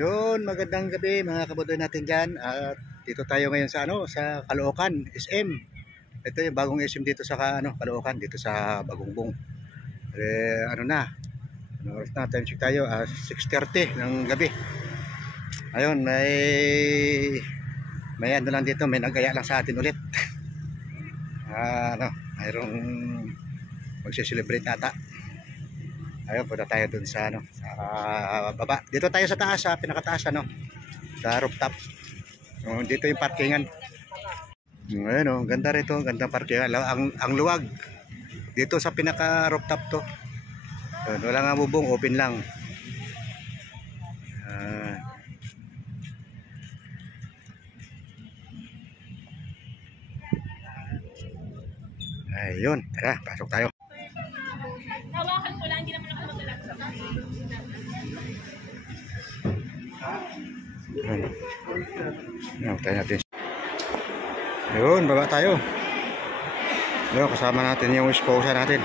Yun, magandang gabi mga kabudoy natin dyan. At dito tayo ngayon sa sa Caloocan, SM. Ito yung bagong SM dito sa Caloocan, dito sa Bagongbong. Ano oras na, time check tayo, 6:30 ng gabi. Ayun, may ano lang dito, may nag-aya lang sa atin ulit. Mayroong magse-celebrate ata. Ayun, punta tayo dun sa sa baba. Dito tayo sa taas, sa pinakataas sa rooftop. Dito yung parkingan. Ayun, ganda rito, gandang parkingan. Ang luwag. Dito sa pinaka rooftop to. Ayun, wala nga bubong, open lang. Ayun, tara, pasok tayo. Hawakan ko lang, hindi naman ako magalag sa tayo natin. Ayun, baba tayo. Ayun, kasama natin yung esposa natin.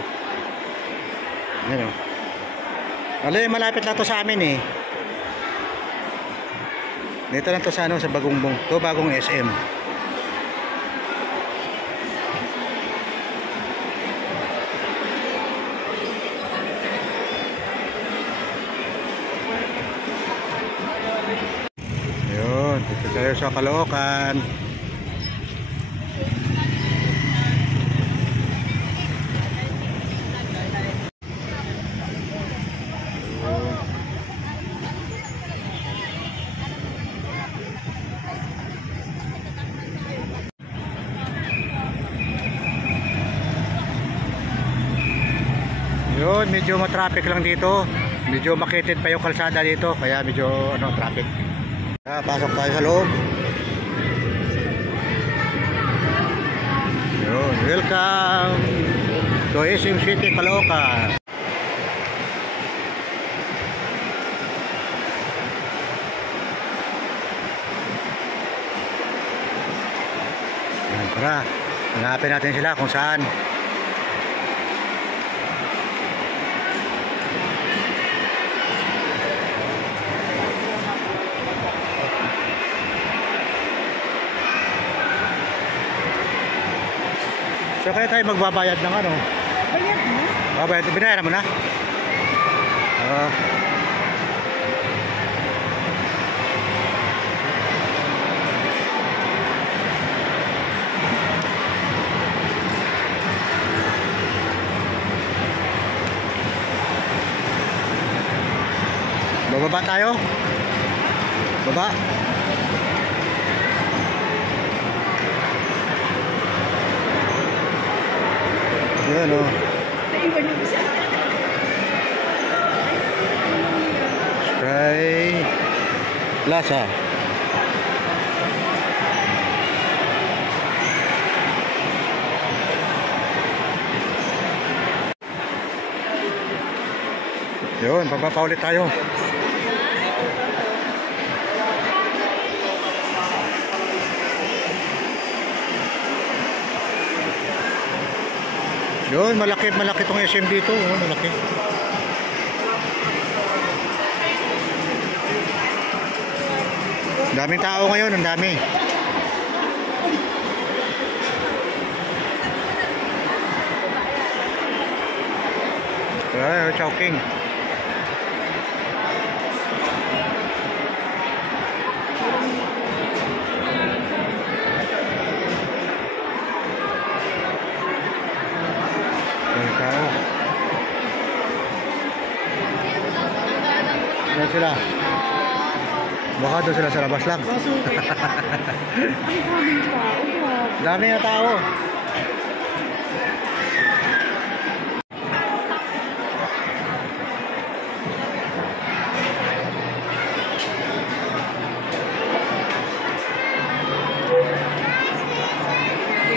Ayun. Malapit na to sa amin eh. Dito lang to sa sa Bagongbong. To bagong SM. Dito tayo sa Caloocan. Yun, medyo matraffic lang dito. Medyo makitid pa yung kalsada dito, kaya medyo traffic. Pasok tayo sa loob. Yun, welcome to SM City, Caloocan. Yan, tara, hanapin natin sila kung saan. So kaya tayo magbabayad ng Bayad mo? Babayad, binayaran mo na? Bababa tayo? Baba? Ayan Sky Plaza. Yun, bababa ulit tayo. Yun, malaki tong SM dito, malaki. Daming tao ngayon, ang dami. Ay, choking. Yan sila. Baka doon sila sa labas lang. Dami na tao.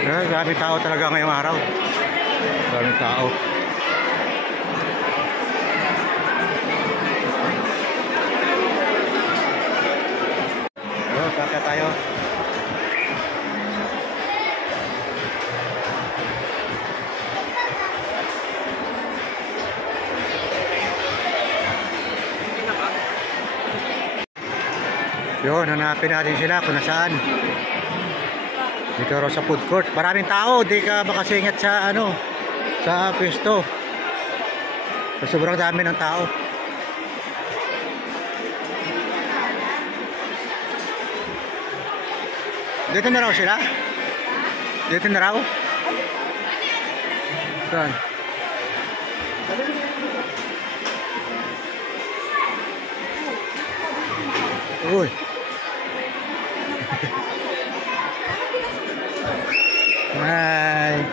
Dami tao talaga ngayong araw. Dami tao. Kaka tayo. Yun, hanapin natin sila kung nasaan. Dito raw sa food court. Maraming tao, di ka makasingit sa ano, sa pwesto. Sobrang dami ng tao. Dito na raw sila? Dito na raw? Saan? Uy. Hi.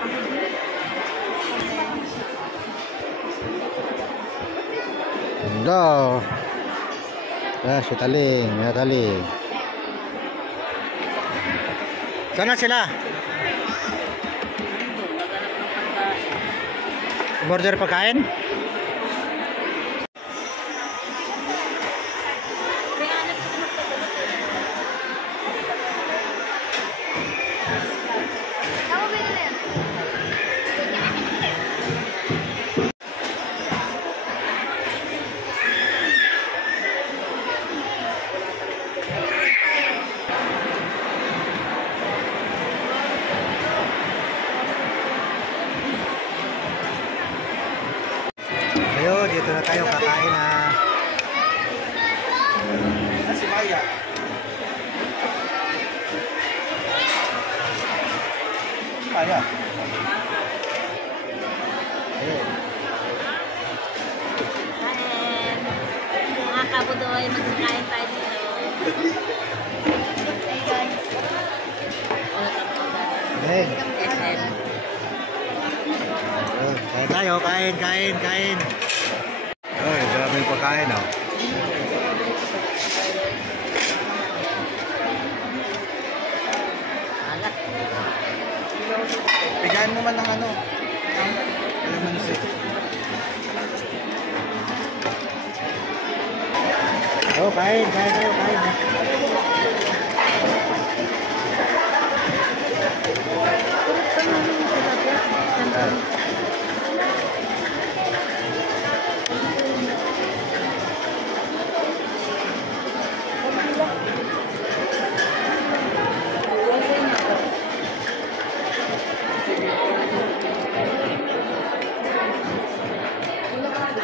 Hello. Si Taling, Taling. Sana sila? Order pagkain? Ayun, dito na tayo kakain na. Si Maya. Maya. Ayun. Kain. Mga kabudoy, magsakain tayo dito. Hey guys. Ayun. SM. Kain tayo, kain. Ay, daming pagkain, oh. Alat. Bigyan mo man ng ano. Alamansi. Oh, kain.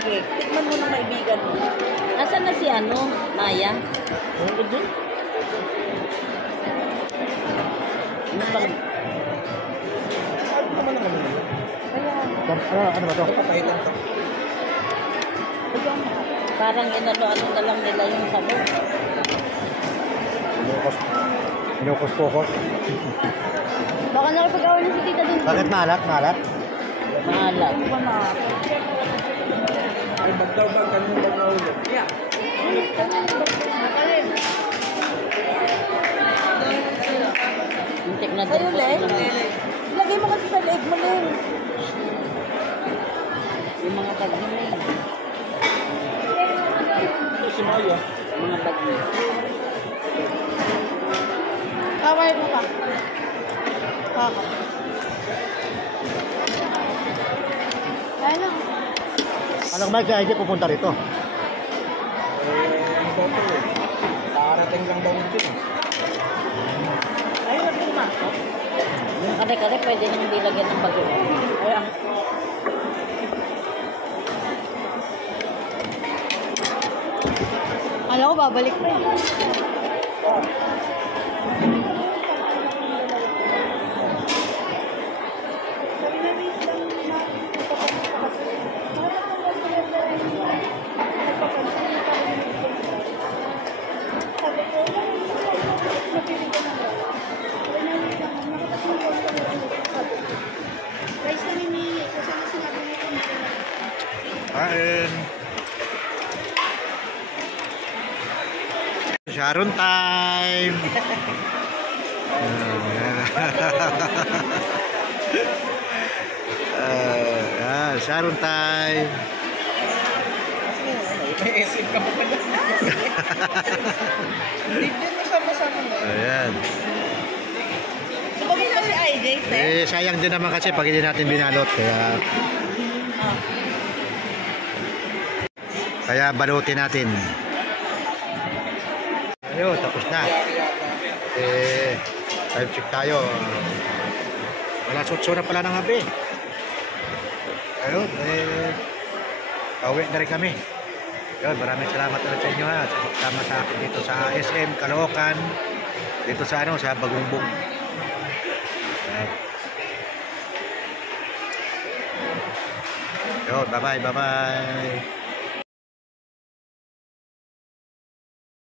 Sige, tikman mo ng kaibigan mo. Nasaan na si Maya? Oo, doon. Ano ba? Ano ba to? Parang inano-ano na lang nila yung sabon. Inukos-pukos. Baka nakapag-awa na si tita dun. Bakit malat? Mahalat. Ay, magdawag ka nung mag-ulit. Yeah. Muntik na din po sila. Lagay mo kasi sa leg mo lang. Yung mga bag nila eh. Si Maya. Mga bag nila. Kaway mo ka. Kaka. Ano? Alam mo, kaya hindi pupunta rito. Ano daw po eh. Nakarating lang daw dito. Ay, wag mo pumasok. Yung kare-kare pwede nang hindi lagyan ng bago. Ayan. Alam ko, babalik pa eh. Kain. Sharon time. Sharon time. May isip ka pa pala. Hindi din masama-sama na. Ayan. So, pag ikaw si IJ, sir? Sayang din naman kasi pag hindi natin binalot. Kaya balutin natin. Ayun, tapos na. Eh, time check tayo. Wala sutso na pala ng gabi. Ayun, pauwi na rin kami. Ayun, maraming salamat ulit sa inyo ha. Sama sa akin dito sa SM, Caloocan. Dito sa ano, sa Bagumbong. Ayun, bye-bye.